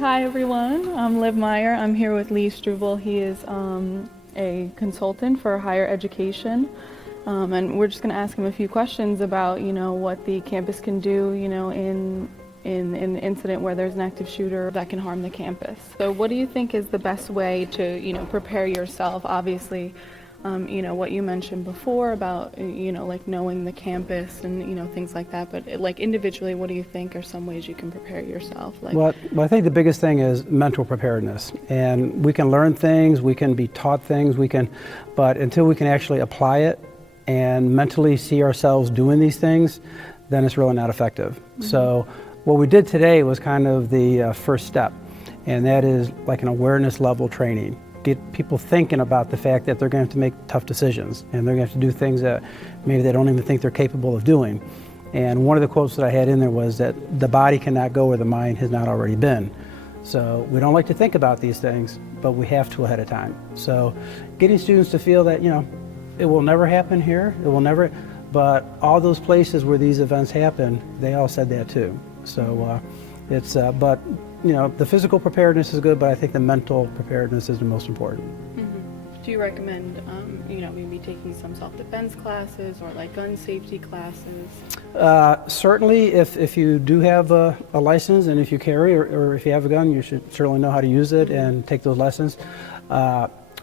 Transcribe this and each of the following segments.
Hi everyone, I'm Liv Meier. I'm here with Lee Struble. He is a consultant for higher education. And we're just going to ask him a few questions about, what the campus can do, in an incident where there's an active shooter that can harm the campus. So what do you think is the best way to, prepare yourself? Obviously, what you mentioned before about, like knowing the campus and, things like that. But like individually, what do you think are some ways you can prepare yourself? Well, I think the biggest thing is mental preparedness. And we can learn things, we can be taught things, but until we can actually apply it and mentally see ourselves doing these things, then it's really not effective. Mm-hmm. So what we did today was kind of the first step, and that is like an awareness level training. Get people thinking about the fact that they're going to have to make tough decisions and they're going to have to do things that maybe they don't even think they're capable of doing. And one of the quotes that I had in there was that the body cannot go where the mind has not already been. So we don't like to think about these things, but we have to ahead of time. So getting students to feel that, it will never happen here, but all those places where these events happen, they all said that too. So the physical preparedness is good, but I think the mental preparedness is the most important. Mm-hmm. Do you recommend, maybe taking some self-defense classes or like gun safety classes? Certainly, if you do have a license and if you carry or if you have a gun, you should certainly know how to use it and take those lessons.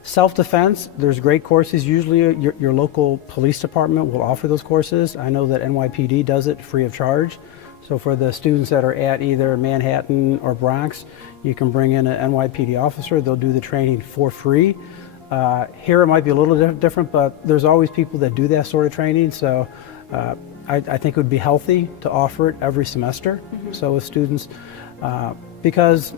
Self-defense, there's great courses. Usually your local police department will offer those courses. I know that NYPD does it free of charge. So for the students that are at either Manhattan or Bronx, you can bring in an NYPD officer. They'll do the training for free. Here it might be a little different, but there's always people that do that sort of training. So I think it would be healthy to offer it every semester. Mm-hmm. So with students, because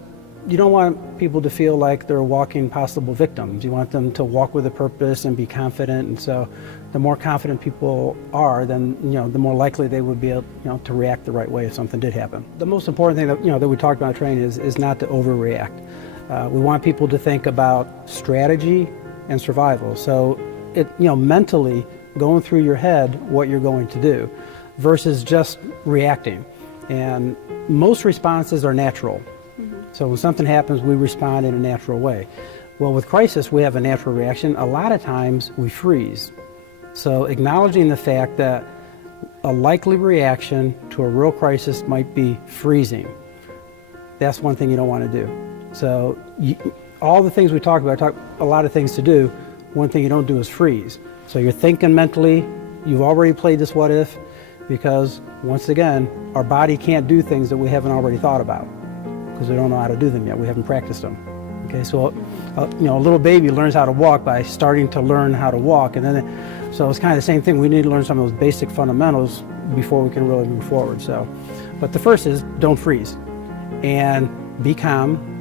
you don't want people to feel like they're walking possible victims. You want them to walk with a purpose and be confident. And so the more confident people are, then the more likely they would be able, to react the right way if something did happen. The most important thing that that we talked about in training is not to overreact. We want people to think about strategy and survival. So mentally going through your head what you're going to do versus just reacting. And most responses are natural. So when something happens, we respond in a natural way. Well, with crisis, we have a natural reaction. A lot of times we freeze. So acknowledging the fact that a likely reaction to a real crisis might be freezing. That's one thing you don't want to do. So all the things we talk about, a lot of things to do. One thing you don't do is freeze. So you're thinking mentally, you've already played this what if, because once again, our body can't do things that we haven't already thought about, because we don't know how to do them yet. We haven't practiced them. Okay, so a little baby learns how to walk by starting to learn how to walk, and then so it's kind of the same thing. We need to learn some of those basic fundamentals before we can really move forward. So, but the first is don't freeze, and be calm.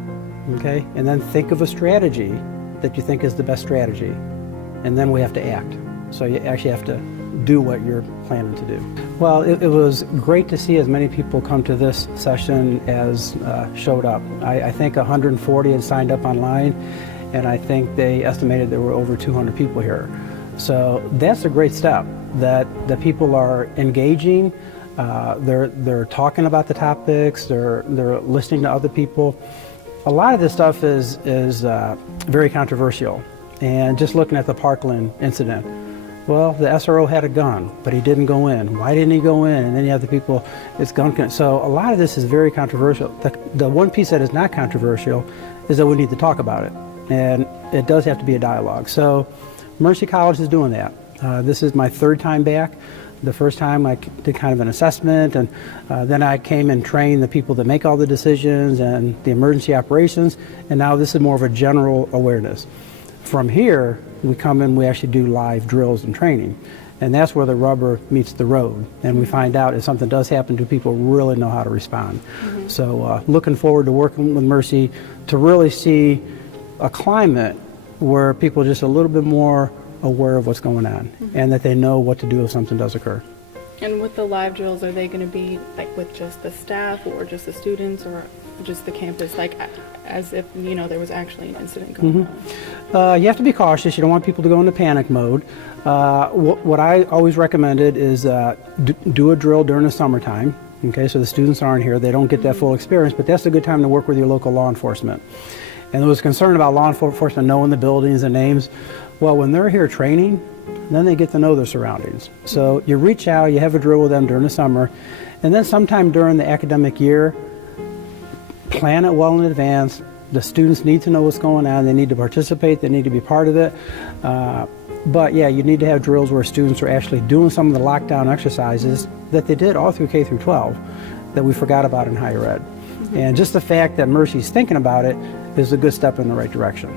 Okay, and then think of a strategy that you think is the best strategy, and then we have to act. So you actually have to do what you're planning to do. Well, it was great to see as many people come to this session as showed up. I think 140 had signed up online, and I think they estimated there were over 200 people here. So that's a great step, that the people are engaging, they're talking about the topics, they're listening to other people. A lot of this stuff is very controversial, and just looking at the Parkland incident, well, the SRO had a gun, but he didn't go in. Why didn't he go in? And then you have the people, it's gun. So a lot of this is very controversial. The one piece that is not controversial is that we need to talk about it. And it does have to be a dialogue. So Mercy College is doing that. This is my third time back. The first time I did kind of an assessment, and then I came and trained the people that make all the decisions and the emergency operations. And now this is more of a general awareness. From here, we come in, we actually do live drills and training. And that's where the rubber meets the road. And we find out if something does happen, do people really know how to respond? Mm-hmm. So looking forward to working with Mercy to really see a climate where people are just a little bit more aware of what's going on, mm-hmm. and that they know what to do if something does occur. And with the live drills, are they going to be like with just the staff or just the students or just the campus, like as if there was actually an incident going mm-hmm. on? You have to be cautious. You don't want people to go into panic mode. What I always recommended is do a drill during the summertime, Okay, so the students aren't here, they don't get that full experience, but that's a good time to work with your local law enforcement. And there was concern about law enforcement knowing the buildings and names. Well, when they're here training, then they get to know their surroundings. So you reach out, you have a drill with them during the summer, and then sometime during the academic year, plan it well in advance. The students need to know what's going on, they need to participate, they need to be part of it. But yeah, you need to have drills where students are actually doing some of the lockdown exercises that they did all through K through 12 that we forgot about in higher ed. And just the fact that Mercy's thinking about it is a good step in the right direction.